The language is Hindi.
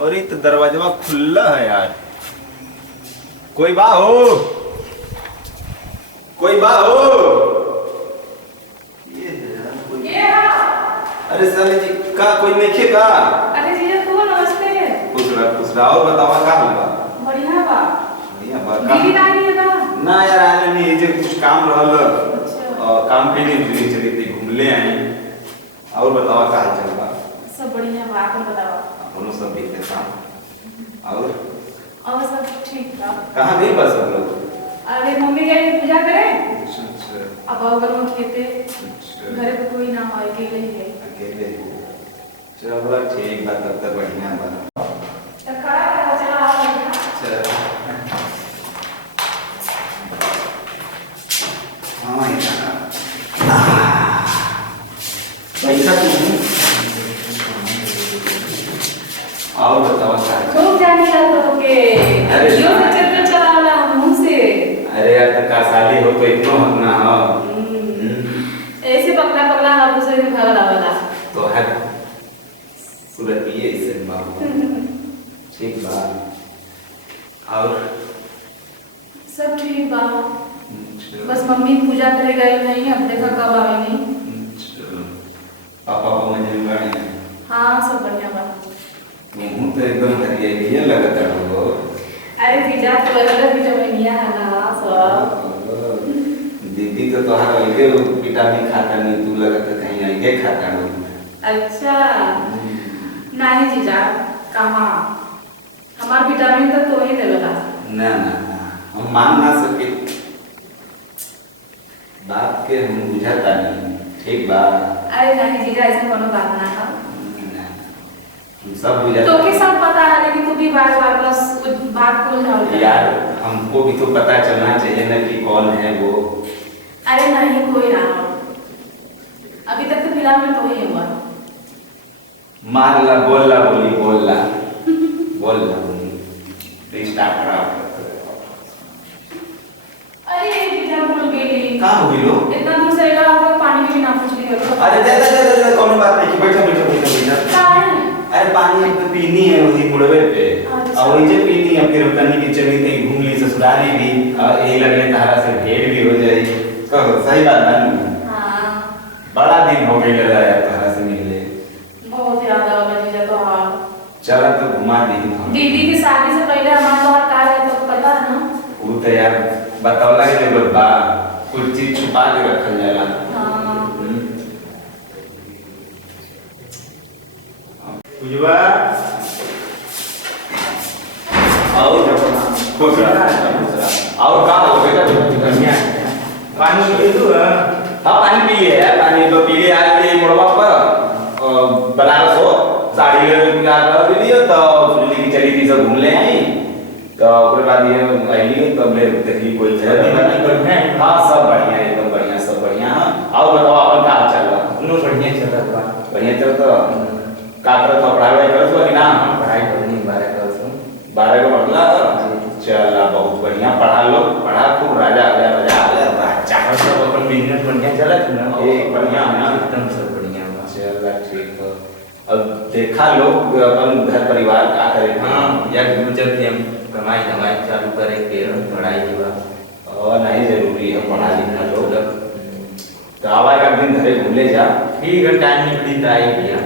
और ये तो दरवाजा खुला है यार। कोई बा हो, कोई बा हो। ये हाँ। अरे साले जी का कोई नहीं का? अरे जीजा तू नमस्ते। कुछ रहा और बतावा का हाल बा? बढ़िया बा। बढ़िया बा का? दीदी आई है ना? ना यार आने नहीं जे कुछ काम रहल। अच्छा। काम के लिए दिल्ली चली थी घूमले आए। और बतावा का हाल चल बा? सब बढ़िया बा, अपन बतावा। अपनों सब ठीक है साहब। और सब ठीक बा। कहाँ गई बस सब लोग? अरे मम्मी गई पूजा करे। अच्छा। अब अगर वो खेते अच्छा। घर पे कोई ना हो, अकेले ही है। अकेले चलो ठीक बात, तब तक बढ़िया बा। तो खड़ा रहो, चलो आओ बढ़िया। चल हाँ पैसा तू और बताओ क्या? खूब जाने लगा तो के अरे जो चल चला वाला मुंह से। अरे यार तो का साली हो तो इतना मत ना हो। ऐसे पकड़ा पकड़ा हाथ दूसरे में भाग लावाला। तो है सूरत ये इसे बाबू ठीक बात। और सब ठीक बा। बस मम्मी पूजा करे गई नहीं, अब देखा कब आवेंगी। पापा को मजे में गए हैं? हाँ सब बढ़िया बा। मुंह तो एकदम हरियाली लगता है वो। अरे जीजा तो अलग विटामिनिया है ना सब। दीदी तो तोहार अलगे विटामिन खाता नहीं, तू लगता कहीं अलगे खाता नहीं। अच्छा नहीं जीजा, कहाँ हमार विटामिन तो ही देवेला। ना ना ना हम मान ना सके बात के, हम बुझाता नहीं ठीक बात। अरे नहीं जीजा, ऐसा कोनो बात ना था। हम सब बुझाते तो के सब पता है, लेकिन तू भी बार बार बस बात को उलझाओ यार। हमको भी तो पता चलना चाहिए ना कि कौन है वो। अरे नहीं कोई ना, अभी तक तो फिलहाल में तो ही हुआ। मार ला बोल ला बोली बोल ला बोल ला बोली तो स्टार्ट करा। अरे जीजा भूल गई। कहाँ हो गई लो? इतना दूर से आएगा, आपको पानी भी ना पूछ लिया। अरे जा कौन बात नहीं, बैठो बैठो बैठो बैठो। अरे पानी तो पीनी है वही मुड़वे पे। अच्छा। और ये पीनी है फिर कन्नी की चली थी घूम ली ससुराली भी, और यही लगने तारा से भेंट भी हो जाएगी। कहो सही बात ना? हाँ बड़ा दिन हो गई लगा यार तारा से मिलने। बहुत याद आवा जीजा तो। हाँ चला तो घुमा दी हम। दीदी की शादी से पहले हमारा तो कार है, तो पता है ना। वो तो यार बतावला के जरूरत बा, कुछ चीज छुपा के रखल जाला। हाँ पूजवा और खुश रहा। और का हो बेटा दुनिया पानी पी तू? हां पानी पी लिया है, पानी तो पी लिया। आज ये मोड़वा पर बनारस हो साड़ी ले लियो तो फुल्ली की चली थी, सब घूम ले आई। तो उसके बाद ये आई तो ले देखी कोई है बढ़िया। हां सब बढ़िया एकदम बढ़िया, सब बढ़िया। और बताओ अपन का हाल चाल बा? दोनों बढ़िया चल रहा बा। बढ़िया चल तो का करत हो? पढ़ाई करत हो कि ना? पढ़ाई करनी 12 का उसमें 12 का पढ़ला। चला बहुत बढ़िया, पढ़ा लो पढ़ा खूब, राजा आ गया राजा आ गया राजा। सब अपन बिजनेस बढ़िया चलत ना। एक बढ़िया है ना? एकदम सब बढ़िया बा। चला ठीक है। अब देखा लोग अपन घर परिवार का करे। हाँ यार फ्यूचर के हम कमाई धमाई चालू करे के पढ़ाई के बाद और नहीं जरूरी है पढ़ा लिखना लोग। तो आवा एक दिन घरे घूम ले जा। ठीक है, टाइम निकली तो आई भैया।